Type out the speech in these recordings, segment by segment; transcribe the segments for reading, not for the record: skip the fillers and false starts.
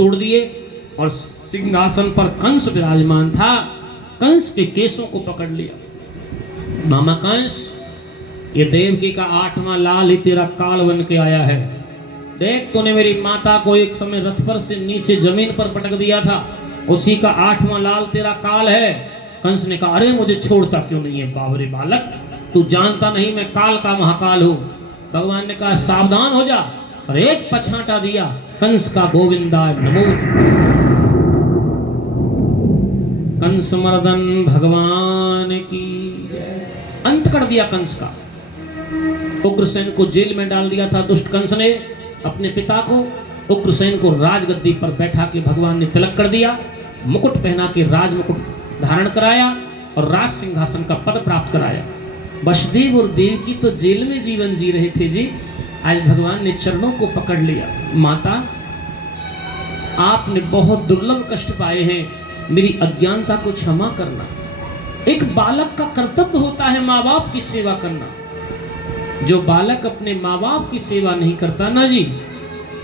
तोड़ दिए और सिंहासन पर कंस विराजमान था। कंस के केसों को पकड़ लिया। मामा कंस, ये देवकी का 8वां लाल ही तेरा काल बन के आया है। देख, तूने मेरी माता को एक समय रथ पर से नीचे जमीन पर पटक दिया था, उसी का 8वां लाल तेरा काल है। कंस ने कहा, अरे मुझे छोड़ता क्यों नहीं है बाबरे बालक, तू जानता नहीं मैं काल का महाकाल हूं। भगवान ने कहा, सावधान हो जा, और एक पछाटा दिया। कंस का गोविंदाय नमो। कंस मर्दन भगवान की। अंत कर दिया कंस का। उग्रसेन को जेल में डाल दिया था दुष्ट कंस ने। अपने पिता को उग्रसेन को राजगद्दी पर बैठा के भगवान ने तिलक कर दिया, मुकुट पहना के राज मुकुट धारण कराया और राज सिंहासन का पद प्राप्त कराया। वसुदेव और देवकी तो जेल में जीवन जी रहे थे जी, आज भगवान ने चरणों को पकड़ लिया। माता, आपने बहुत दुर्लभ कष्ट पाए हैं, मेरी अज्ञानता को क्षमा करना। एक बालक का कर्तव्य होता है माँ बाप की सेवा करना। जो बालक अपने माँ बाप की सेवा नहीं करता ना जी,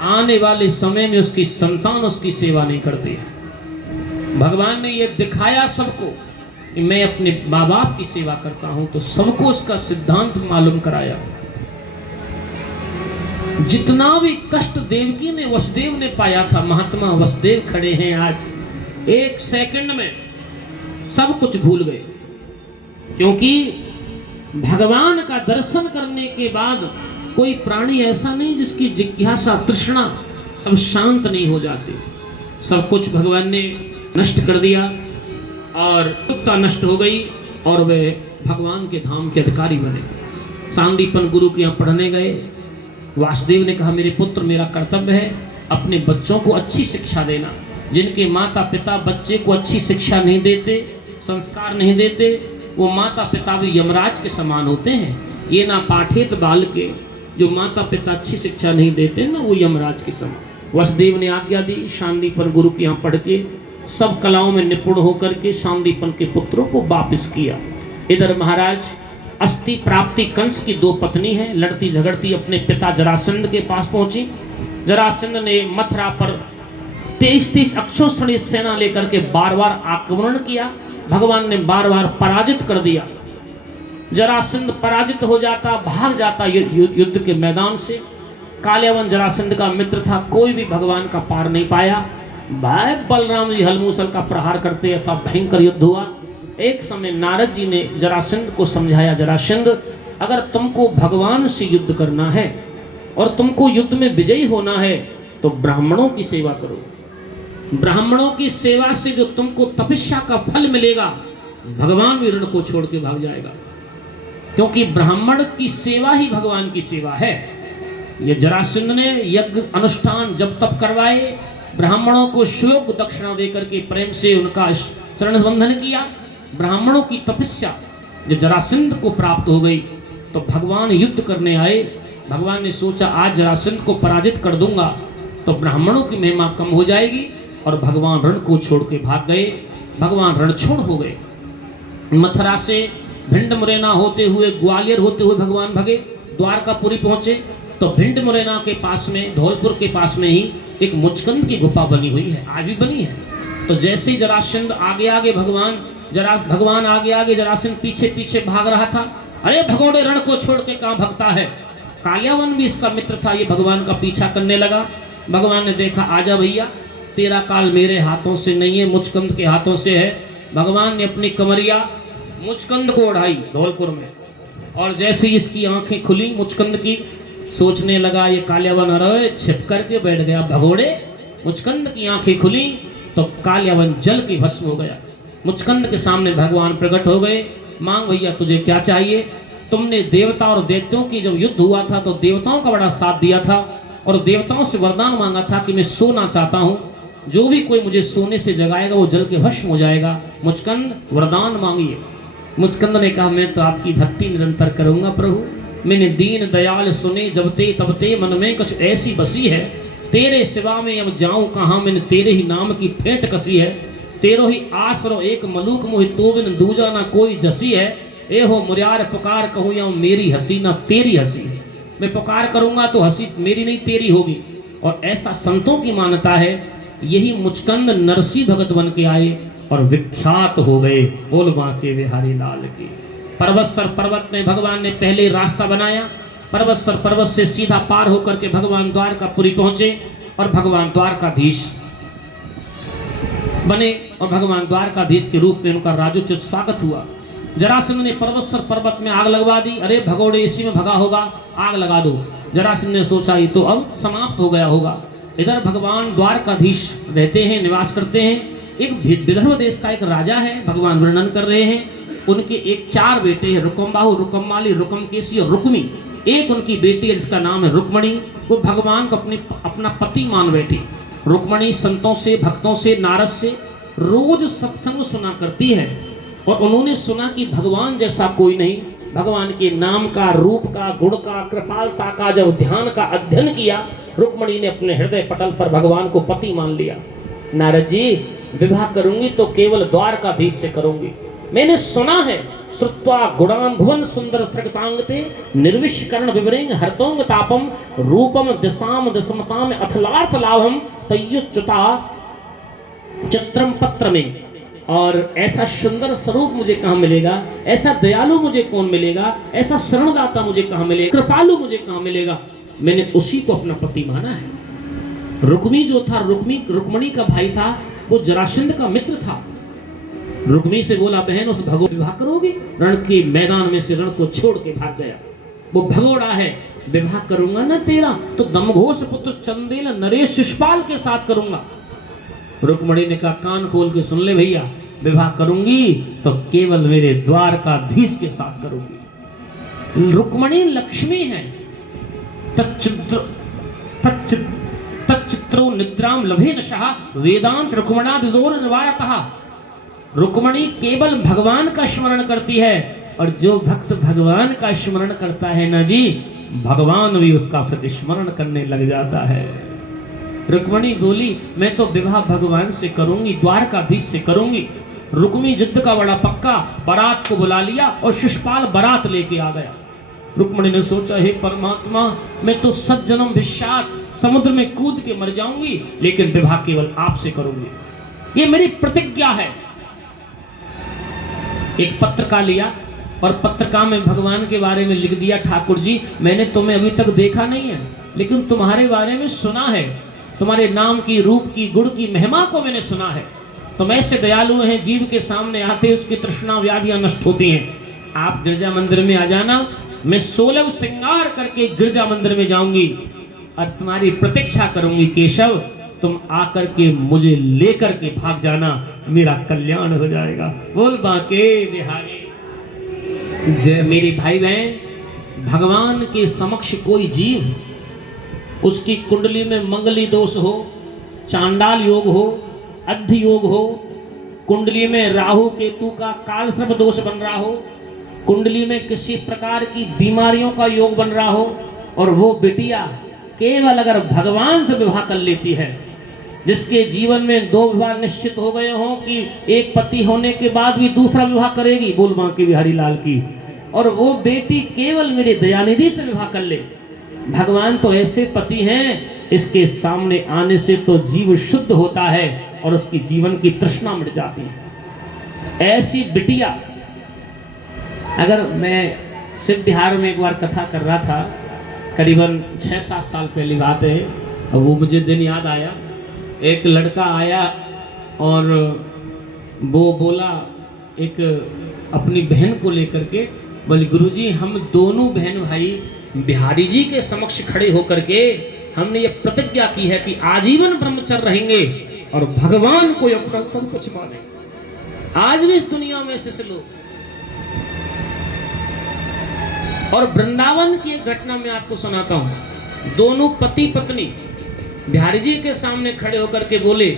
आने वाले समय में उसकी संतान उसकी सेवा नहीं करती है। भगवान ने यह दिखाया सबको कि मैं अपने माँ बाप की सेवा करता हूं, तो सबको उसका सिद्धांत मालूम कराया। जितना भी कष्ट देवकी ने वसुदेव ने पाया था, महात्मा वसुदेव खड़े हैं आज, एक सेकंड में सब कुछ भूल गए। क्योंकि भगवान का दर्शन करने के बाद कोई प्राणी ऐसा नहीं जिसकी जिज्ञासा तृष्णा सब शांत नहीं हो जाती। सब कुछ भगवान ने नष्ट कर दिया और उत्ता नष्ट हो गई और वे भगवान के धाम के अधिकारी बने। सांदीपन गुरु के यहाँ पढ़ने गए। वासुदेव ने कहा, मेरे पुत्र, मेरा कर्तव्य है अपने बच्चों को अच्छी शिक्षा देना। जिनके माता पिता बच्चे को अच्छी शिक्षा नहीं देते, संस्कार नहीं देते, वो माता पिता भी यमराज के समान होते हैं। ये ना पाठेत बाल के, जो माता पिता अच्छी शिक्षा नहीं देते ना, वो यमराज के समान। वसुदेव ने आज्ञा दी, सांदीपन गुरु के यहाँ पढ़ के सब कलाओं में निपुण होकर के सांदीपन के पुत्रों को वापिस किया। इधर महाराज अस्थि प्राप्ति कंस की 2 पत्नी है, लड़ती झगड़ती अपने पिता जरासंध के पास पहुंची। जरासंध ने मथुरा पर 33 अक्षौहिणी सेना लेकर के बार-बार आक्रमण किया। भगवान ने बार-बार पराजित कर दिया। जरासंध पराजित हो जाता, भाग जाता युद्ध के मैदान से। काल्यावन जरासंध का मित्र था, कोई भी भगवान का पार नहीं पाया। भाई बलराम जी हलमूसल का प्रहार करते, ऐसा भयंकर युद्ध हुआ। एक समय नारद जी ने जरासंध को समझाया, जरासंध, अगर तुमको भगवान से युद्ध करना है और तुमको युद्ध में विजयी होना है तो ब्राह्मणों की सेवा करो। ब्राह्मणों की सेवा से जो तुमको तपस्या का फल मिलेगा, भगवान भी ऋण को छोड़ के भाग जाएगा। क्योंकि ब्राह्मण की सेवा ही भगवान की सेवा है। ये जरासंध ने यज्ञ अनुष्ठान जब तप करवाए, ब्राह्मणों को सुयोग दक्षिणा देकर के प्रेम से उनका चरण बंधन किया। ब्राह्मणों की तपस्या जब जरासंध को प्राप्त हो गई तो भगवान युद्ध करने आए। भगवान ने सोचा, आज जरासंध को पराजित कर दूंगा तो ब्राह्मणों की महिमा कम हो जाएगी, और भगवान रण को छोड़ के भाग गए। भगवान रणछोड़ हो गए। मथुरा से भिंड मुरैना होते हुए, ग्वालियर होते हुए भगवान भगे, द्वारकापुरी पहुंचे तो भिंड मुरैना के पास में, धौलपुर के पास में ही एक मुचकंद की गुफा बनी हुई है, आज भी बनी है। तो जैसे ही जरासंध आगे आगे भगवान आगे आगे, जरासंध पीछे पीछे भाग रहा था। अरे भगोड़े, रण को छोड़ के कहां भगता है। काल्यावन भी इसका मित्र था, ये भगवान का पीछा करने लगा। भगवान ने देखा, आजा भैया, तेरा काल मेरे हाथों से नहीं है, मुचकंद के हाथों से है। भगवान ने अपनी कमरिया मुचकंद को उड़ाई धौलपुर में, और जैसे ही इसकी आंखें खुली मुचकंद की, सोचने लगा ये काल्यावन, अरे छिप करके बैठ गया। भगोड़े, मुचकंद की आंखें खुली तो काल्यावन जल के भस्म हो गया। मुचकंद के सामने भगवान प्रकट हो गए। मांग भैया, तुझे क्या चाहिए? तुमने देवता और दैत्यों की जब युद्ध हुआ था तो देवताओं का बड़ा साथ दिया था और देवताओं से वरदान मांगा था कि मैं सोना चाहता हूं, जो भी कोई मुझे सोने से जगाएगा वो जल के भस्म हो जाएगा। मुचकंद, वरदान मांगिए। मुचकंद ने कहा, मैं तो आपकी भक्ति निरंतर करूंगा प्रभु। मैंने दीन दयाल सुने जबते तबते, मन में कुछ ऐसी बसी है। तेरे सिवा में अब जाऊं कहां, मैंने तेरे ही नाम की फेंट कसी है। तेरो ही आसरो एक मलूक मोहि, तो बिन दूजा ना कोई जसी है। ए हो मुरार पुकार कहूं या मेरी हंसी ना तेरी हंसी। मैं पुकार करूंगा तो हंसी मेरी नहीं तेरी होगी। और ऐसा संतों की मान्यता है यही मुचकंद नरसी भगत बन के आए और विख्यात हो गए। बोल बांके बिहारी लाल की। पर्वतसर पर्वत में भगवान ने पहले रास्ता बनाया। पर्वतसर पर्वत से सीधा पार होकर के भगवान द्वारकापुरी पहुंचे और भगवान द्वारकाधीश बने और भगवान द्वारकाधीश के रूप में उनका राजोचित स्वागत हुआ। जरासंध ने पर्वतसर पर्वत में आग लगवा दी। अरे भगोड़े इसी में भगा होगा, आग लगा दो। जरासंध ने सोचा ये तो अब समाप्त हो गया होगा। इधर भगवान द्वारकाधीश रहते हैं, निवास करते हैं। एक विदर्भ देश का एक राजा है, भगवान वर्णन कर रहे हैं। उनके एक 4 बेटे हैं, रुकमबाहु, रुकममाली, रुकमकेशी और रुक्मी। एक उनकी बेटी है जिसका नाम है रुक्मणी। वो भगवान को अपना पति मान बैठी। रुक्मणी संतों से, भक्तों से, नारद से रोज सत्संग सुना करती है और उन्होंने सुना कि भगवान जैसा कोई नहीं। भगवान के नाम का, रूप का, गुण का, कृपालता का जब ध्यान का अध्ययन किया, रुक्मणी ने अपने हृदय पटल पर भगवान को पति मान लिया। नारद जी, विवाह करूंगी तो केवल द्वारकाधीश से करूंगी। मैंने सुना है, श्रुत्वा गुणान भुवन सुंदर प्रगतांगते निर्विष्करण विवरेंग हरतोंग तापम रूपम दिशाम दशमताम अथलार्थ लाभम तय्युच्युता चित्रम पत्र में। और ऐसा सुंदर स्वरूप मुझे कहाँ मिलेगा, ऐसा दयालु मुझे कौन मिलेगा, ऐसा शरणदाता मुझे कहाँ मिलेगा, कृपालु मुझे कहाँ मिलेगा। मैंने उसी को अपना पति माना है। रुक्मी जो था, रुक्मणी का भाई था, वो जरासंध का मित्र था। रुक्मी से बोला, बहन उस भगोड़े से विवाह करोगी? रण के मैदान में से रण को छोड़ के भाग गया। वो भगोड़ा है, विवाह करूंगा ना तेरा तो दमघोष पुत्र चंदेल नरेश शिशुपाल के साथ करूंगा। रुक्मणी ने कहा, कान खोल के सुन ले भैया, विवाह करूंगी तो केवल मेरे द्वारकाधीश के साथ करूंगी। रुक्मणी लक्ष्मी है। तच्चित्रो निद्राम लभे नशः वेदांत रुक्मणादिदोर निवारतः। रुक्मणी केवल भगवान का स्मरण करती है और जो भक्त भगवान का स्मरण करता है ना जी, भगवान भी उसका फिर स्मरण करने लग जाता है। रुक्मणी बोली, मैं तो विवाह भगवान से करूंगी, द्वारकाधीश से करूंगी। रुक्मी जिद्द का बड़ा पक्का, बारात को बुला लिया और शिशुपाल बारात लेके आ गया। रुक्मणी ने सोचा, हे परमात्मा, मैं तो 7 जन्म भिक्षात समुद्र में कूद के मर जाऊंगी, लेकिन विवाह केवल आपसे करूंगी। ये मेरी प्रतिज्ञा है। एक पत्रिका लिया और पत्रिका में भगवान के बारे में लिख दिया, ठाकुर जी, मैंने तुम्हें अभी तक देखा नहीं है, लेकिन तुम्हारे बारे में सुना है। तुम्हारे नाम की, रूप की, गुण की महिमा को मैंने सुना है। तुम ऐसे दयालु हैं, जीव के सामने आते उसकी तृष्णा व्याधियां नष्ट होती हैं। आप गिरजा मंदिर में आ जाना, मैं 16 श्रृंगार करके गिरजा मंदिर में जाऊंगी और तुम्हारी प्रतीक्षा करूंगी। केशव, तुम आकर के मुझे लेकर के भाग जाना, मेरा कल्याण हो जाएगा। बोल बांके बिहारी। जय मेरे भाई बहन, भगवान के समक्ष कोई जीव, उसकी कुंडली में मंगली दोष हो, चांडाल योग हो, अद्ध योग हो, कुंडली में राहु केतु का काल सर्प दोष बन रहा हो, कुंडली में किसी प्रकार की बीमारियों का योग बन रहा हो, और वो बिटिया केवल अगर भगवान से विवाह कर लेती है, जिसके जीवन में 2 विवाह निश्चित हो गए हों कि एक पति होने के बाद भी दूसरा विवाह करेगी, बोल बांके बिहारी लाल की, और वो बेटी केवल मेरे दयानिधि से विवाह कर ले। भगवान तो ऐसे पति हैं, इसके सामने आने से तो जीव शुद्ध होता है और उसकी जीवन की तृष्णा मिट जाती है। ऐसी बिटिया, अगर मैं शिव बिहार में एक बार कथा कर रहा था, करीबन 6-7 साल पहली बात है, और वो मुझे दिन याद आया। एक लड़का आया और वो बोला, एक अपनी बहन को लेकर के, बोले, गुरुजी, हम दोनों बहन भाई बिहारी जी के समक्ष खड़े होकर के हमने ये प्रतिज्ञा की है कि आजीवन ब्रह्मचर्य रहेंगे और भगवान को अपना सब कुछ माने। आज भी इस दुनिया में ऐसे लोग, और वृंदावन की एक घटना मैं आपको सुनाता हूं। दोनों पति पत्नी बिहारी जी के सामने खड़े होकर के बोले,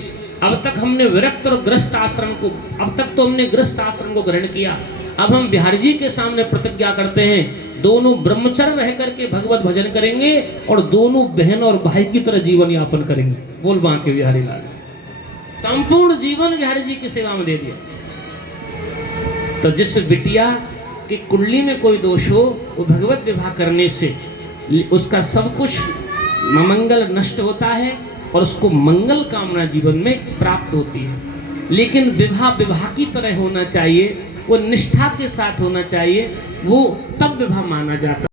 अब तक हमने विरक्त और ग्रस्त आश्रम को, अब तक तो हमने ग्रस्त आश्रम को ग्रहण किया, अब हम बिहारी जी के सामने प्रतिज्ञा करते हैं, दोनों ब्रह्मचर्य रह करके भगवत भजन करेंगे और दोनों बहन और भाई की तरह जीवन यापन करेंगे। बोल बांके बिहारी लाल, संपूर्ण जीवन बिहारी जी की सेवा में दे दिया। तो जिस बिटिया की कुंडली में कोई दोष हो, वो भगवत विवाह करने से उसका सब कुछ मंगल नष्ट होता है और उसको मंगल कामना जीवन में प्राप्त होती है। लेकिन विवाह विवाह की तरह होना चाहिए, वो निष्ठा के साथ होना चाहिए, वो तब विवाह माना जाता है।